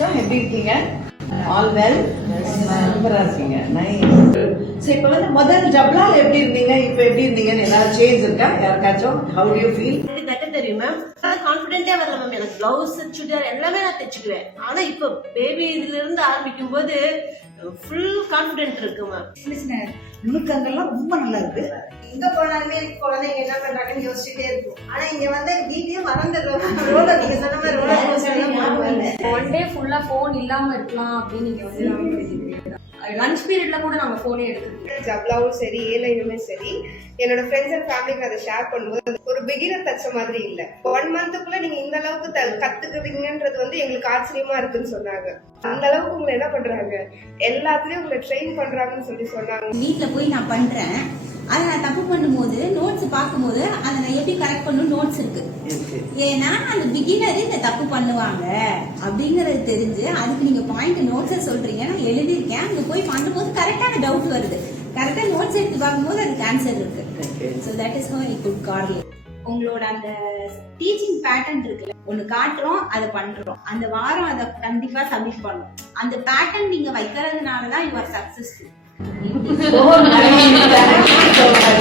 எப்படி இருக்கீங்க? All well, சூப்பரா இருக்கீங்க. நைஸ். சோ இப்போ வந்து முதல் ஜப்லால் எப்படி இருந்தீங்க, இப்போ எப்படி இருந்தீங்கன்னு ஏதாவது சேஞ்ச் இருக்கா யாருக்காச்சும்? How do you feel? எனக்கு தைக்க தெரியும் மேம். கான்ஃபிடென்ட்டே வரல மேம். எனக்கு பிளவுஸ் சுடிதார் எல்லாமே நான் தைச்சுக்குவேன். ஆனா இப்போ பேபி இதுல இருந்து ஆரம்பிக்கும் போது ஃபுல் கான்ஃபிடென்ட் இருக்கு மேம். சின்ன சின்ன நுணுக்கங்கள்லாம் ரொம்ப நல்லா இருக்கு. எங்க போனாலுமே குழந்தைங்க என்ன பண்றாங்கன்னு யோசிச்சுட்டே இருக்கும். ஆனா இங்க வந்து டீட்டெயில் மறந்துடுறோம். ரோலர் நீங்க சொன்ன மாதிரி ரோலர் கோஸ்டர் ஒன் டே ஃபுல்லா போன் இல்லாம இருக்கலாம் அப்படின்னு நீங்க வந்து லஞ்ச் பீரியட்ல கூட நாங்க போனே எடுத்துருக்கோம். ஜப்லாவும் சரி ஏலையுமே சரி என்னோட ஃப்ரெண்ட்ஸ் அண்ட் ஃபேமிலிக்கு அதை ஷேர் பண்ணும்போது ஒரு பிகினர் தச்ச மாதிரி இல்ல. 1 மந்த்துக்குள்ள நீங்க இந்த அளவுக்கு கத்துக்குவீங்கன்றது வந்து எங்களுக்கு ஆச்சரியமா இருக்குன்னு சொன்னாங்க. அந்த அளவுக்கு உங்களை என்ன பண்றாங்க, எல்லாத்துலயும் உங்களை ட்ரெயின் பண்றாங்கன்னு சொன்னாங்க. வீட்டுல போய் நான் பண்றேன். அதை நான் தப்பு பண்ணும்போது நோட்ஸ் பார்க்கும்போது அதை நான் எப்படி கரெக்ட் பண்ணணும் நோட்ஸ் இருக்கு. ஏன்னா அந்த பிகினர் இந்த தப்பு பண்ணுவாங்க அப்படிங்கறது தெரிஞ்சு அதுக்கு நீங்க பாயிண்ட் நோட்ஸ் சொல்றீங்க. நான் எழுதியிருக்கேன். அங்க போய் பண்ணும்போது கரெக்டான டவுட் வருது. கரெக்டா நோட்ஸ் எடுத்து பார்க்கும்போது அதுக்கு ஆன்சர் இருக்கு. So that is how I could card. உங்களோட அந்த டீச்சிங் பேட்டர்ன் இருக்குல்ல, ஒண்ணு காட்டுறோம் அதை பண்றோம், அந்த வாரம் அதை கண்டிப்பா சப்மிட் பண்ணணும். அந்த பேட்டர்ன் நீங்க வைக்கிறதுனாலதான் you are successful. Oh, nice.